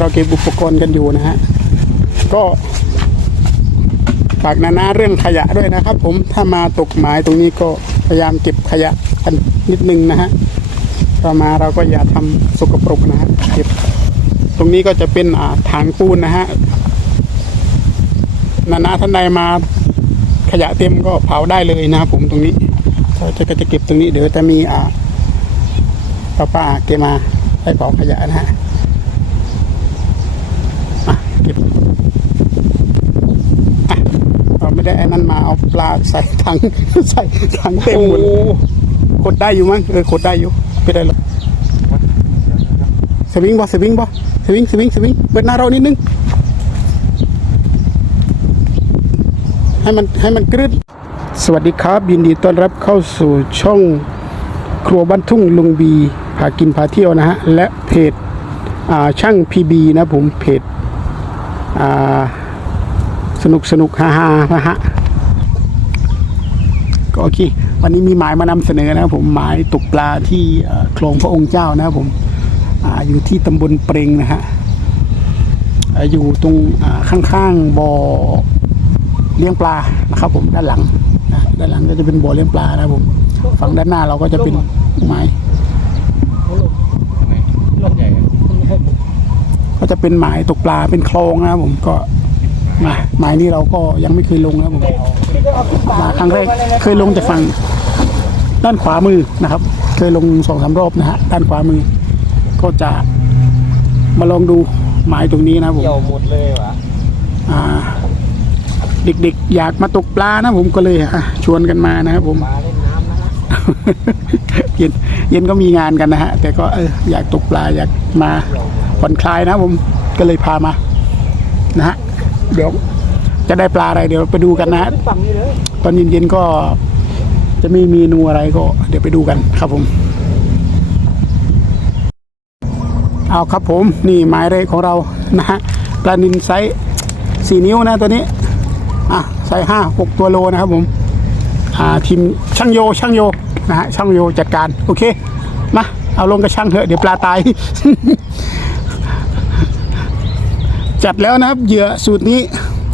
เราเก็บอุปกรณ์กันอยู่นะฮะ ก็ฝากนานาเรื่องขยะด้วยนะครับ ผมถ้ามาตกหมายตรงนี้ก็พยายามเก็บขยะกันนิดนึงนะฮะถ้ามาเราก็อย่าทำสกปรกนะฮะเก็บตรงนี้ก็จะเป็นอ่าถังปูนนะฮะนานาท่านใดมาขยะเต็มก็เผาได้เลยนะครับผมตรงนี้เราจะก็จะเก็บตรงนี้เดี๋ยวจะมีอ่าป้าป้าเกมาให้เผาขยะนะฮะ เก็บอะเราไม่ได้ไอ้นั่นมาเอาปลาใส่ถังใส่ถังเต็มหมดเลยกดได้อยู่มั้งเออกดได้อยู่ไม่ได้หรอกสวิงบ่สวิงบ่สวิงสวิงสวิงเปิดหน้าเรานิดนึงให้มันให้มันกรึดสวัสดีครับยินดีต้อนรับเข้าสู่ช่องครัวบ้านทุ่งลุงบีพากินพาเที่ยวนะฮะ และเพจอ่าช่างพีบีนะผมเพจอ่า สนุกสนุกฮาฮานะฮะก็โอเค วันนี้มีหมายมานำเสนอนะครับผมหมายตกปลาที่คลองพระองค์เจ้านะครับผมออยู่ที่ตำบลเปรงนะฮะอยู่ตรงอ่าข้างๆบ่อเลี้ยงปลานะครับ ผมด้านหลังนะด้านหลังก็จะเป็นบ่อเลี้ยงปลานะครับผมฝั่งด้านหน้าเราก็จะเป็นไม้ ก็จะเป็นหมายตกปลาเป็นคลองนะครับผมก็มาหมายนี้เราก็ยังไม่เคยลงนะครับผมมาครั้งแรกเคยลงจากฝั่งด้านขวามือนะครับ เคยลงสองสามรอบนะฮะด้านขวามือ ก็จะมาลองดูหมายตรงนี้นะครับผมเกี่ยวหมดเลยวะอ่า เด็กๆ อยากมาตกปลานะผมก็เลยอะชวนกันมานะครับผมมาเล่นน้ำนะฮะเย็นเย็นก็มีงานกันนะฮะแต่ก็เอออยากตกปลาอยากมาผ่ อนคลายนะผมก็เลยพามา นะฮะเดี๋ยวจะได้ปลาอะไรเดี๋ยวไปดูกันนะฮะฝั่งนี้เยตอนเย็นๆก็จะมีเมนูอะไรก็ เดี๋ยวไปดูกันครับผม เอาครับผมนี่หมายเลขของเรานะฮะปลานินไซส์สี่นิ้วนะตัวนี้ อะไซส์ห้าหกตัวโลนะครับผม อ่าทีมช่างโยช่างโยนะฮะช่างโยจัดการ โอเค มา เอาลงกระช่างเถอะ เดี๋ยวปลาตาย จัดแล้วนะครับ เหยื่อสูตรนี้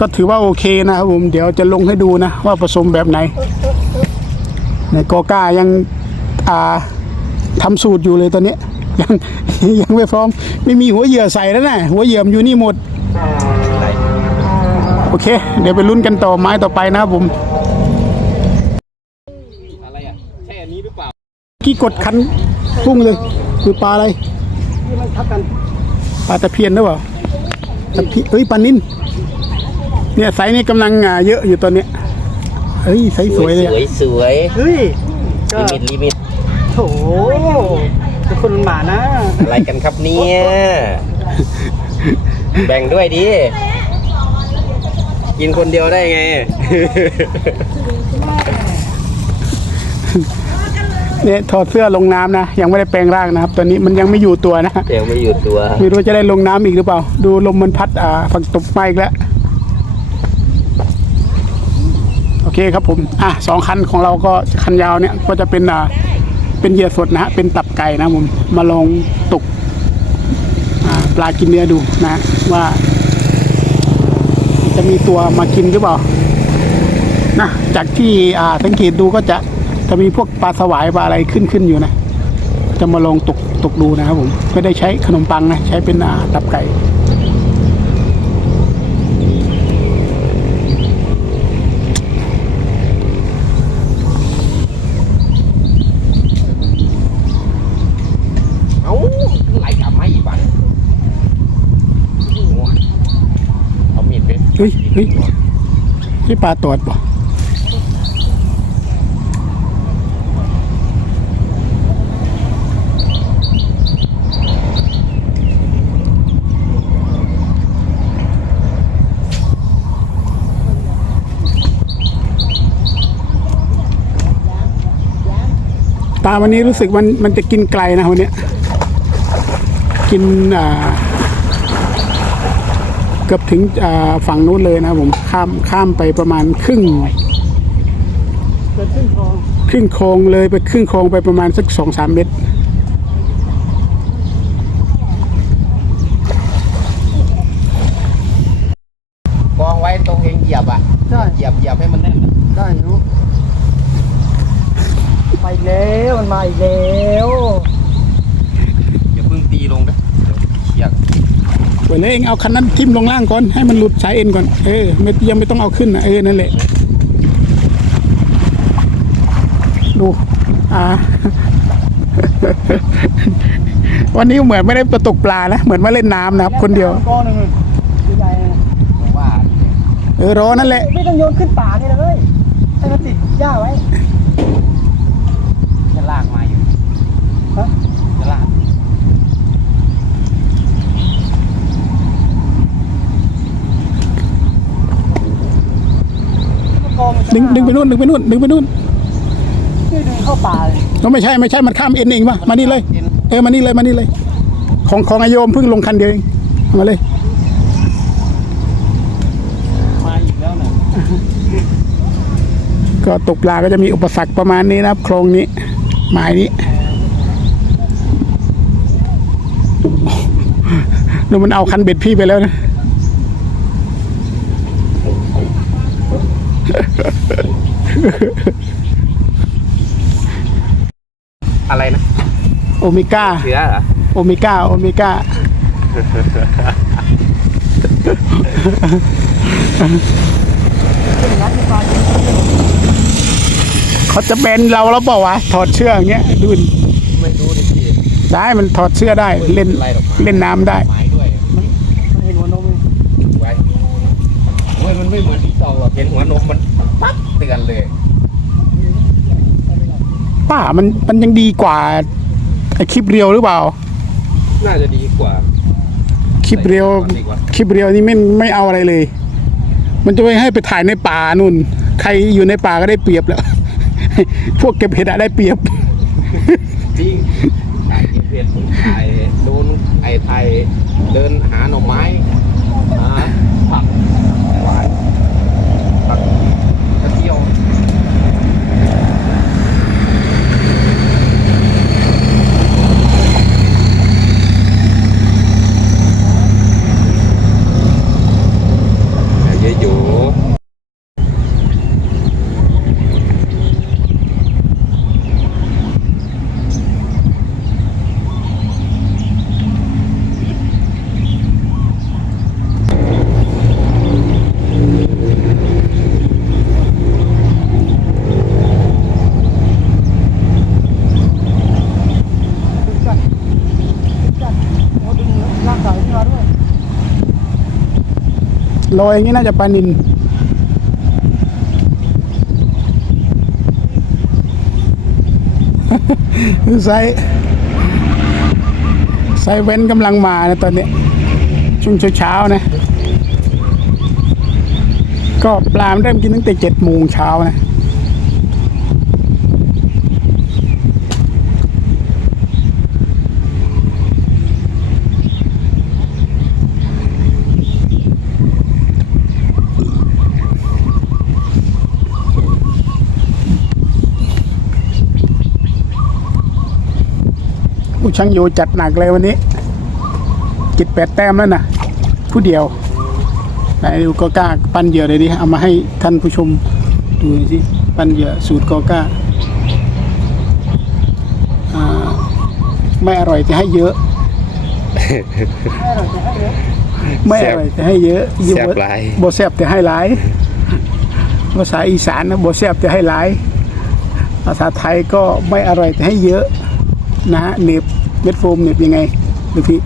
ก็ถือว่าโอเคนะครับผมเดี๋ยวจะลงให้ดูนะ ว่าผสมแบบไหนในโกก้ายังอ่าทำสูตรอยู่เลยตอนนี้ ยังยังไม่พร้อม ไม่มีหัวเหยื่อใส่แล้วนะหัวเหยื่อมนอยู่นี่หมด โอเค เดี๋ยวไปลุ้นกันต่อไม้ต่อไปนะครับผมอะไรอะใช่อันนี้หรือเปล่ากี่กดคันพุ่งเลย คือปลาอะไรที่มันทับกันปลาตะเพียนหรือเปล่า ตะเพียนเอ้ยปลานิ่นเนี่ยไซส์นี้กำลังอ่าเยอะอยู่ตอนเนี้ยเฮ้ยไซส์สวยเลยสอะวยสวยเฮ้ยก็ลิมิตลิมิตโถเป็นคนหมานะอะไรกันครับเนี่ยแบ่งด้วยดิกินคนเดียวได้ไง เนี่ยถอดเสื้อลงน้ำนะ ยังไม่ได้แปลงร่างนะครับ ตอนนี้มันยังไม่อยู่ตัวนะเดี๋ยวไม่อยู่ตัว ไม่รู้จะได้ลงน้ำอีกหรือเปล่า ดูลมมันพัดอ่าฝั่งตบมาอีกแล้ว โอเคครับผม อะสองคันของเราก็คันยาวเนี่ยก็จะเป็นอ่าเป็นเหยื่อสดนะฮะเป็นตับไก่นะผมมาลองตกอ่าปลากินเนื้อดูนะว่าจะมีตัวมากินหรือเปล่านะจากที่อ่าสังเกตดูก็จะ จะมีพวกปลาสวายปลาอะไรขึ้นขึ้นอยู่นะ จะมาลองตกตกดูนะครับผม ไม่ได้ใช้ขนมปังนะ ใช้เป็นอ่าตับไก่เอ้าไหลกลับมาอีกบ้านเอามีดไปเฮ้ยเฮ้ยนี่ปลาตอดป่ะ ปลาวันนี้รู้สึกมันมันจะกินไกลนะวันนี้กินอ่าเกือบถึงอ่าฝั่งนู้นเลยนะผมข้ามข้ามไปประมาณครึ่งครึ่งคลองเลยไปครึ่งคลองไปประมาณสักสองสามเมตรมองไว้ตรงเองเหยียบอะใช่เหยียบเหยียบให้มันแน่นได้รู้ กแล้วอย่าเพิ่งตีลงนะเดี๋ยวเขี่ยเปิดเลยเองเอาคันนั้นทิ่มลงล่างก่อนให้มันหลุดสายเอ็นก่อนเออไม่ยังไม่ต้องเอาขึ้นนะเออนั่นแหละดูอ่า วันนี้เหมือนไม่ได้ประตกปลานะเหมือนมาเล่นน้ำนะครับ คนเดียว ก้อนหนึ่งใหญ่ๆนะผมว่า เออรอนั่นแหละ ไม่ต้องโยนขึ้นป่านี่เลยให้มันติดหญ้าไว้ จะลากมาอยู่ ฮะ จะลาก กองมันจะ ดึงดึงไปนู่นดึงไปนู่นดึงไปนู่นนี่ดึงเข้าป่าเลยเราไม่ใช่ไม่ใช่มันข้ามเอ็นเองป่ะมานี่เลย เออมานี่เลยมานี่เลย ของของอายโยมเพิ่งลงคันเดียวเองเอามาเลย มาอีกแล้วนะก็ตกปลาก็จะมีอุปสรรคประมาณนี้นะครับโครงนี้หมายนี้ดูมันเอาคันเบ็ดพี่ไปแล้วนะ อะไรนะ โอเมก้า เสือเหรอ โอเมก้า โอเมก้า เขาจะแบนเราแล้วเปล่าวะ ถอดเชือกอย่างเงี้ยดูดิไม่รู้ดิพี่ได้มันถอดเสื้อได้ เล่น ไล่ดอกไม้เล่นน้ำได้ ไม้ด้วยมันเห็นหัวนมเลยไว้โอ้ยมันไม่เหมือนที่ตองหรอกเห็นหัวนมมัน ปั๊บเตือนเลยป้ามันมันยังดีกว่าไอคลิปเรียวหรือเปล่า น่าจะดีกว่าคลิปเรียวดีกว่าคลิปเรียวนี่ไม่ไม่เอาอะไรเลย มันจะไปให้ไปถ่ายในป่านู่น ใครอยู่ในป่าก็ได้เปรียบแล้ว พวกเก็บเห็ดอะได้เปรียบ จริงถ่ายเพจถ่ายโดนไอ้ไทยเดินหาหน่อไม้หาผักหวานผักกระเทียว เยอะอยู่ ดึงจัดดึงจัดเอาดึงร่างกายขึ้นมาด้วย ลอยอย่างนี้น่าจะปลานินไซส์ไซส์เว้นกำลังมานะตอนนี้ ช่วงเช้าๆนะ ก็ปลามเริ่มกินตั้งแต่เจ็ดโมงเช้านะ ผู้ช่างโยจัดหนักเลยวันนี้จิตแปดแต้มแล้วนะผู้เดียวไหนดูก็กล้าปั้นเหยื่อเลยดิเอามาให้ท่านผู้ชมดูหน่อยสิปั้นเหยื่อสูตรกอกล้าอ่าไม่อร่อยจะให้เยอะให้เราจะให้เยอะ ไม่อร่อยจะให้เยอะแซ่บหลายบ่แซ่บแต่ให้หลายภาษาอีสานนะบ่แซ่บแต่ให้หลายภาษาไทยก็ไม่อร่อยแต่ให้เยอะ นะฮะเหน็บเม็ดโฟมเหน็บยังไงดูพี่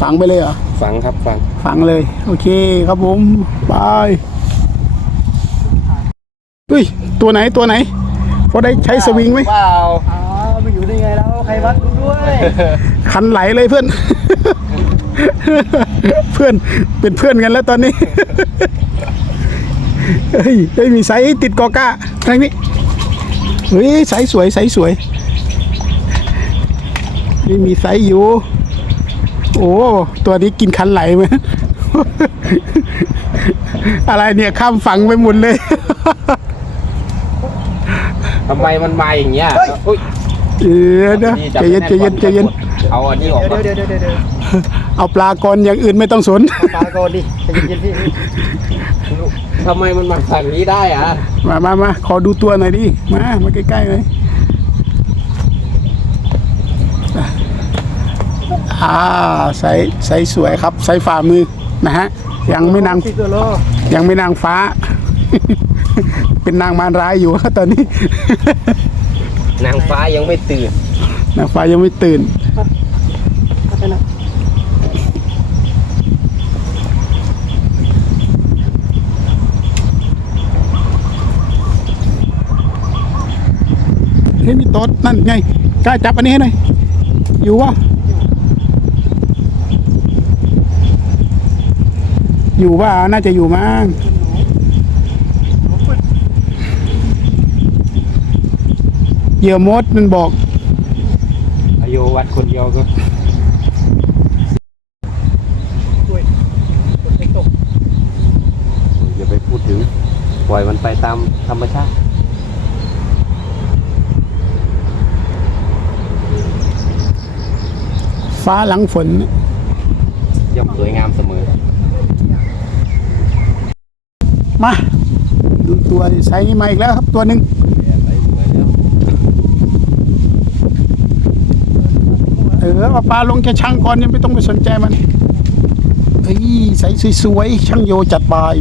ฝังไปเลยเหรอฟังครับฟัง ฝังเลย โอเคครับผมบายเฮ้ย ตัวไหนตัวไหนพอได้ใช้สวิงไหมเปล่าอ้าวไปอยู่ได้ไงแล้วใครวัดดูด้วย คันไหลเลยเพื่อน เพื่อนเป็นเพื่อนกันแล้วตอนนี้ เฮ้ยเฮ้ยมีไซส์ติดกอก้าทางนี้เฮ้ยไซส์สวยไซส์สวย นี่มีไซส์อยู่ โอ้ ตัวนี้กินคันไหลไหมอะไรเนี่ยข้ามฝังไปหมดเลย ทำไมมันมาอย่างเงี้ยอุ้ยเออเดี๋ยวใจเย็นใจเย็นใจเย็นเอาอันนี้ออกเดี๋ยวมาเดี๋ยวเดี๋ยวเดี๋ยวเดี๋ยวเอาปลาก่อนอย่างอื่นไม่ต้องสน ปลาโกนดิใจเย็นๆพี่ทำไมมันมาแบบนี้ได้อะมามามาขอดูตัวหน่อยดิ มา มาใกล้ๆหน่อย อ่าใส่ใส่สวยครับใส่ฝ่ามือนะฮะยังไม่นางติดตัวล้อยังไม่นางฟ้า เป็นนางมารร้ายอยู่ตอนนี้ นางฟ้ายังไม่ตื่น นางฟ้ายังไม่ตื่นเอาไปนะเฮ้ยมีโต๊ดนั่นไงกล้าจับอันนี้ให้หน่อยอยู่วะ อยู่ว่าน่าจะอยู่มั้งเหยื่อมดมันบอกอายุวัดคนเดียวก็ด้วยฝนตกอย่าไปพูดถึง ปล่อยมันไปตามธรรมชาติฟ้าหลังฝนย่อมสวยงามเสมอ มาดูตัวดิไซส์นี้มาอีกแล้วครับตัวหนึ่งเออเอาปลาลงแค่ช่างก่อนยังไม่ต้องไปสนใจมันเฮ้ยใสสวยๆช่างโยจัดบาย